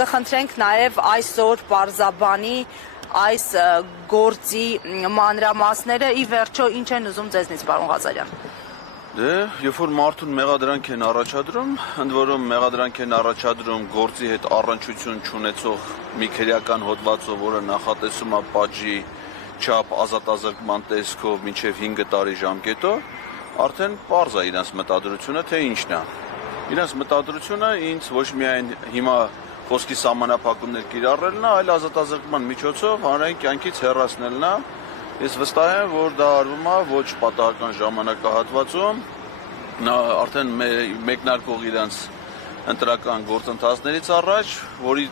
կխնդրենք նաև այսօր պարզաբանի այս գործի մանրամասները, ի վերջո ինչ են ուզում ձեզնից, պարոն Ղազարյան։ Դե, երբ որ մարդուն մեղադրանք են առաջադրում, ընդ որում մեղադրանք են առաջադրում գործի հետ առնչություն չունեցող մի քրեական հոդվածով, որը նախատեսում է պատժի չափ ազատազրկման տեսքով մինչև 5 տարի ժամկետով, արդեն պարզ է իրենց մտադրությունը, թե ինչն է։ Իրենց մտադրությունը ինձ ոչ միայն հիմա խոսքի սահմանափակումներ կիրառելն է, այլ ազատազրկման միջոցով հանրային կյանքից հեռացնելն է։ Ես վստահ եմ, որ դա արվում է ոչ պատահական ժամանակահատվածում, նա արդեն մեկնարկող իրենց ընտրական գործընթացներից առաջ, որի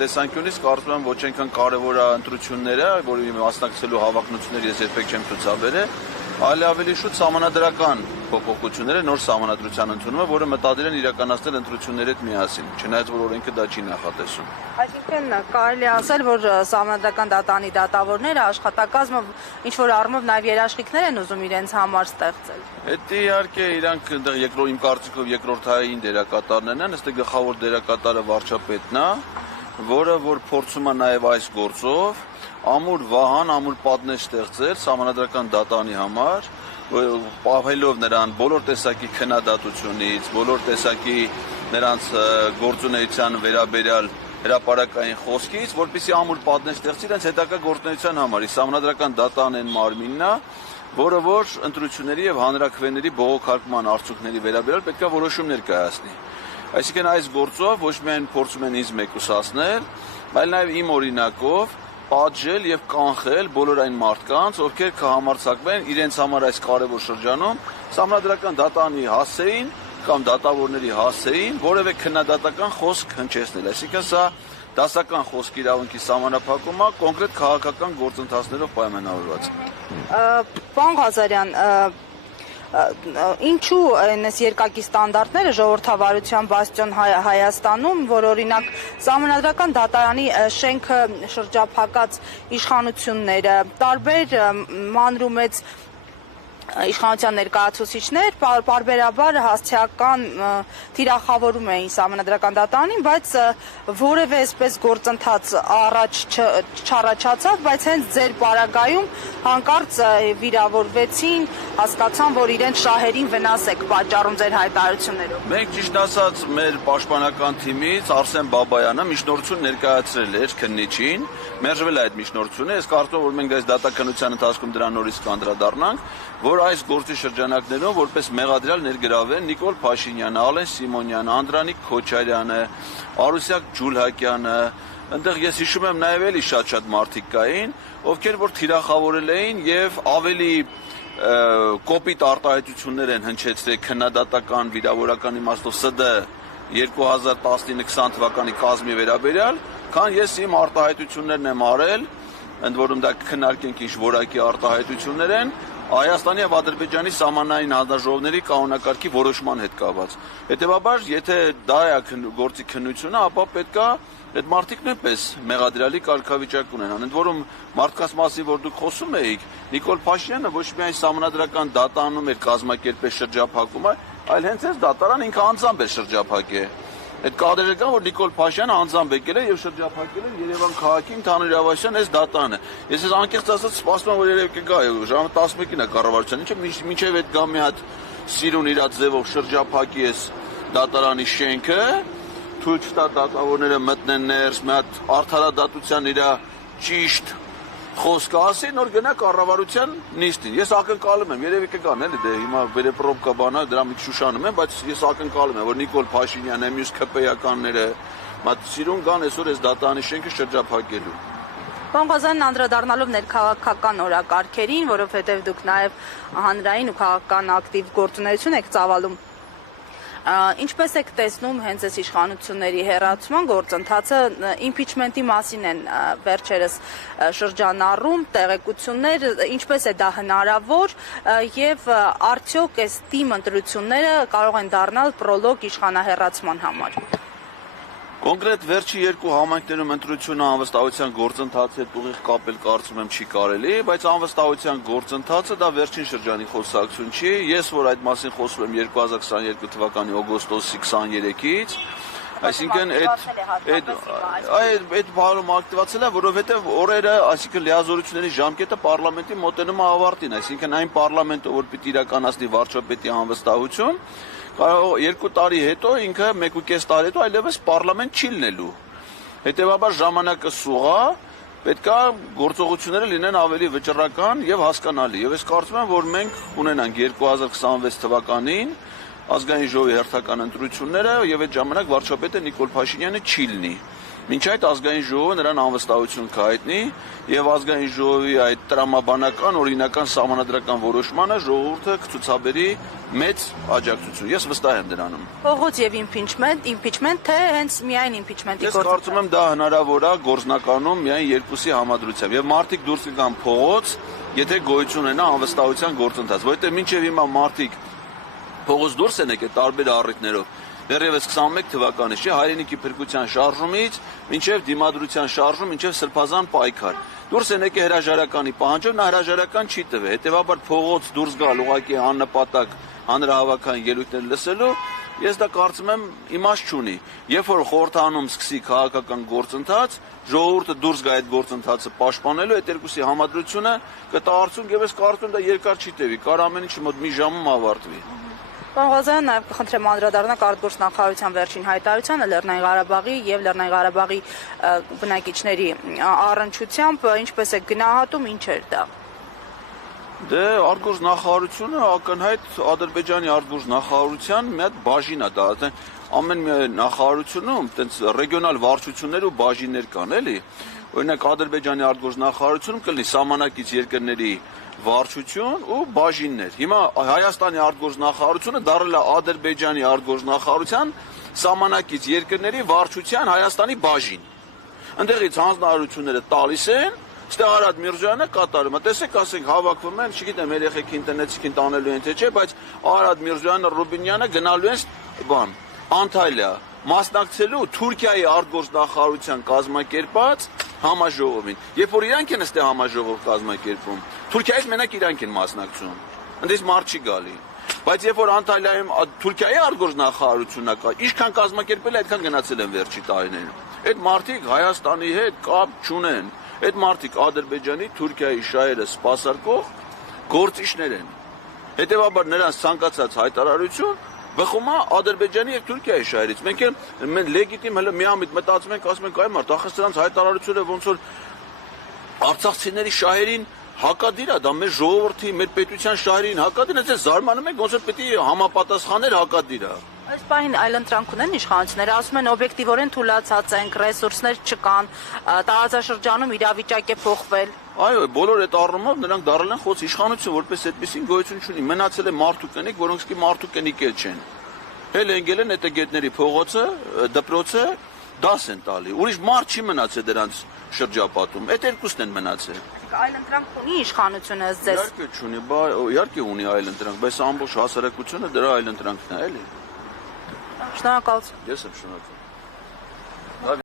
տեսանկյունից կարծում եմ ոչ այնքան կարևոր է ընտրությունները, որի մասնակցելու հավակնություններ ես երբեք չեմ ցուցաբերել, այլ ավելի շուտ սահմանադրական փոփոխությունները, նոր սահմանադրության ընդունումը, որը մտադիր են իրականացնել ընտրությունների հետ միասին, չնայած որ օրենքը դա չի նախատեսում։ Այսինքն կարելի ասել, որ սահմանադրական դատանի դատավորները աշխատակազմը ինչ-որ առումով նաև երաշխիքներ են ուզում իրենց համար ստեղծել։ Դա իհարկե իրանք իմ կարծիքով երկրորդային դերակատարներն են, ըստ գլխավոր դերակատարը վարչապետն է, որը որ փորձում է նաև այս գործով ամուր վահան, ամուր պատնեշ ստեղծել սահմանադրական դատանի համար, պահելով նրան բոլոր տեսակի քննադատությունից, բոլոր տեսակի նրանց գործունեության վերաբերյալ հրապարակային խոսքից, որպեսզի ամուր պատնեշ ստեղծի իրենց հետագա գործունեության համար։ Սահմանադրական դատան մարմինն է, որը որ ընտրությունների եւ հանրաքվեների բողոքարկման արդյունքների վերաբերյալ պետք է որոշումներ կայացնի։ Այսինքն այս գործով ոչ միայն փորձում են ինձ մեկուսացնել, այլ նաեւ իմ օրինակով պատժել եւ կանխել բոլոր այն մարդկանց, ովքեր կհամարձակվեն իրենց համար այս կարևոր շրջանում սահմանադրական դատանի հասցեին կամ դատավորների հասցեին որևէ քննադատական խոսք հնչեցնել։ Այսինքն սա դասական խոսքի իրավունքի սահմանափակումը կոնկրետ քաղաքական գործընթացներով պայմանավորված է։ Պարոն Ղազարյան, ինչու այս երկակի ստանդարտները ժողովրդավարության բաստիոն Հայաստանում, որ օրինակ սահմանադրական դատարանի շենքը շրջափակած իշխանությունները, տարբեր մանր ու մեծ իշխանության ներկայացուցիչներ պարբերաբար հասցեական թիրախավորում էին սահմանադրական դատարանին, բայց որևէ այսպես գործընթաց առաջ չառաջացավ, բայց հենց ձեր պարագայում հանկարծ վիրավորվեցին, հասկացան, որ իրենց շահերին վնաս եք պատճառում ձեր հայտարարություններով։ Մենք ճիշտ ասած մեր պաշտպանական թիմից Արսեն Բաբայանը միջնորդություն ներկայացրել էր քննիչին, մերժվել է այդ միջնորդությունը, ես կարծում եմ, որ մենք այս դատականության ընթացքում դրան նորից կանդրադառնանք, որ այս գործի շրջանակներում որպես մեղադրյալ ներգրավեն Նիկոլ Փաշինյանը, Ալեն Սիմոնյանը, Անդրանիկ Քոչարյանը, Արուսյակ Ջուլհակյանը, այնտեղ ես հիշում եմ նաև էլի շատ մարդիկ կային, ովքեր որ թիրախավորել էին եւ ավելի կոպիտ արտահայտություններ են հնչեցրել քննադատական վիրավորական իմաստով ՍԴ 2019-20 թվականի կազմի վերաբերյալ, քան ես իմ արտահայտություններն եմ արել, ընդ որում դա քննարկենք ինչ որակի արտահայտություններ են Հայաստանի եւ Ադրբեջանի սահմանային հանձնաժողովների կանոնակարգի որոշման հետ կապված։ Հետևաբար, եթե դա է գործի քննությունը, ապա պետքա այդ մարդիկ նույնպես մեղադրյալի կարգավիճակ ունենան։ Ընդ որում մարդկանց մասին, որ դուք խոսում եք, Նիկոլ Փաշինյանը ոչ միայն սահմանադրական դատանում էր կազմակերպել շրջափակումը, այլ հենց այս դատարան ինքը անձամբ է շրջափակել։ Այդ կադրերը կան, որ Նիկոլ Փաշինյանը անձամբ եկել է եւ շրջափակել է Երևան քաղաքի ընդհանուր իրավասության այս դատանը։ Ես այս անկեղծ ասած սպասում եմ, որ երևի կգա ժամը 11-ին է կառավարության, ինչը մինչեւ այդ գա մի հատ սիրուն իր ձևով շրջափակի այս դատարանի շենքը, թույլ չտա դատավորները մտնեն ներս, մի հատ արդարադատության իր ճիշտ խոսքը ասի, նոր գնա կառավարության նիստին։ Ես ակնկալում եմ, երևի կգան էլի, դե հիմա վերեպրոբկա բանա, դրա մի շուշանում եմ, բայց ես ակնկալում եմ, որ Նիկոլ Փաշինյանը, մյուս ԿՊ-ականները, մատ սիրուն գան այսօր այս դատարանի շենքը շրջափակելու։ Պարոն Ղազարյան, անդրադառնալով ներքաղաքական օրակարգերին, որովհետև դուք նաև հանրային ու քաղաքական ակտիվ գործունեություն եք ծավալում, ինչպես եք տեսնում հենց այս իշխանությունների հեռացման գործընթացը, իմպիչմենտի մասին են վերջերս շրջանառում տեղեկություններ, ինչպես է դա հնարավոր եւ արդյոք այս թիմ ընտրությունները կարող են դառնալ պրոլոգ իշխանահեռացման համար։ Կոնկրետ վերջի երկու համայնքներում ընտրությունը անվստահության գործընթացի հետ ուղիղ կապել կարծում եմ չի կարելի, բայց անվստահության գործընթացը դա վերջին շրջանի խոսակցություն չի։ Ես որ այդ մասին խոսում եմ 2022 թվականի օգոստոսի 23-ից, Այսինքն այդ բանում ակտիվացել է, որովհետև օրերը, այսինքն լիազորությունների ժամկետը պարլամենտի մոտենում է ավարտին, այսինքն այն պարլամենտը, որ պիտի իրականացնի վարչապետի անվստահություն, կարող 2 տարի հետո ինքը 1.5 տարի հետո այլևս պարլամենտ չի լինելու։ Հետևաբար ժամանակը սուղ է, պետք է գործողությունները լինեն ավելի վճռական եւ հասկանալի։ Եվ ես կարծում եմ, որ մենք ունենանք 2026 թվականին ազգային ժողովի հերթական ընտրությունները եւ այդ ժամանակ վարչապետը Նիկոլ Փաշինյանը չի լինի։ Մինչ այդ ազգային ժողովը նրան անվստահություն կհայտնի եւ ազգային ժողովի այդ տրամաբանական օրինական սահմանադրական որոշմանը ժողովուրդը կցուցաբերի մեծ աջակցություն։ Ես վստահ եմ դրանում։ Փողոց եւ impeachment, թե հենց միայն impeachment-ի Ես կարծում եմ դա հնարավոր է գործնականում միայն երկուսի համադրությամբ եւ մարդիկ դուրս կգան փողոց, եթե գոյություն ունենա անվստահության գործընթաց, որովհետեւ մինչեւ հիմա մարդիկ փողոց դուրս են եկել տարբեր առիթներով։ Դեռևս 21 թվականից չէ հայրենիքի փրկության շարժումից մինչև դիմադրության շարժում, մինչև սրբազան պայքար։ Դուրս են եկել հրաժարականի պահանջով, նա հրաժարական չի տվել։ Հետևաբար փողոց դուրս գալ ուղղակի աննպատակ հանրահավաքային ելույթներ լսելու, ես դա կարծում եմ իմաստ չունի։ Երբ որ խորհրդանում սկսի քաղաքական գործընթաց, ժողովուրդը դուրս գա այդ գործընթացը պաշտպանելու, այդ երկուսի համադրությունը կտա արդյունք եւ ես կարծում եմ դա երկար չի տևի, կարող ամեն ինչ մոտ մի ժամում ավարտվի։ Պարոն Ղազարյան, նաև կխնդրեմ անդրադառնալ արտգործնախարարության վերջին հայտարարությանը Լեռնային Ղարաբաղի եւ Լեռնային Ղարաբաղի բնակիչների առնչությամբ, ինչպես է գնահատում, ինչ էր դա։ Դե արտգործնախարարությունը ակնհայտ Ադրբեջանի արտգործնախարարության մի հատ բաժին է դա, ամեն մի նախարարությունում տենց ռեգիոնալ վարչություններ ու բաժիններ կան, էլի։ Օրինակ Ադրբեջանի արտգործնախարարությունում կլինի սահմանակից երկրների վարչություն ու բաժիններ։ Հիմա Հայաստանի արտգործնախարարությունը դարձել է Ադրբեջանի արտգործնախարարության սահմանակից երկրների վարչության Հայաստանի բաժին։ Այնտեղից հանձնարարությունները տալիս են, ստե Արադ Միրզոյանը կատարում է։ Տեսեք, ասենք հավաքվում են, չգիտեմ, երեխեք ինտերնետին տանելու են թե չէ, բայց Արադ Միրզոյանը, Ռուբինյանը գնալու են Անտալիա մասնակցելու Թուրքիայի արտգործնախարարության կազմակերպած համաժողովին։ Երբ որ իրանք են ստե համաժողով կազմակերպում, Թուրքիայից մենակ իրանք են մասնակցում։ Այնտեղ մարդ չի գալի։ Բայց երբ որ Անտալիայում Թուրքիայի արտգործնախարարությունն կա, ինչքան կազմակերպել է, այդքան գնացել են վերջի տարիներին։ Այդ մարդիկ Հայաստանի հետ կապ չունեն։ Այդ մարդիկ Ադրբեջանի, Թուրքիայի շահերը սպասարկող գործիչներ են։ Հետևաբար նրանց ցանկացած հայտարարություն բխում է Ադրբեջանի եւ Թուրքիայի շահերից։ Մենք լեգիտիմ հələ միամիտ մտածում ենք, ասում ենք, այ մարդ, ախր սրանց հայտարարությունը ոնց որ արցախցիների շահերին հակադիր է, դա մեր ժողովրդի, մեր պետության շահերին հակադիր է, ձեզ զարմանում եք, ոնց որ պետք է համապատասխաներ հակադիր է։ Այս պահին այլընտրանք ունեն իշխանությունները, ասում են օբյեկտիվորեն թուլացած ենք, ռեսուրսներ չկան, տարածաշրջանում իրավիճակ է փոխվել։ Այո, բոլոր այդ առումով նրանք դառել են խոց իշխանություն, որպես այդպեսին գոյություն չունի։ Մնացել է մարդու կնիկ, որոնք սկի մարդու կնիկ էլ չեն։ Հել ընկել են այդ գետների փողոցը, դպրոցը դաս են տալի։ Ուրիշ մարդ չի մնացել դրանց շրջապատում։ Այդ երկուսն են մնացել։ Այլընտրանք ունի իշխանությունը ըստ ձեզ։ Իհարկե չունի, իհարկե ունի այլընտրանք, բայց ամբողջ հասարակությունը դրա այլընտրանքն է, էլի։ Շնորհակալություն։ Ես եմ շնորհակալ։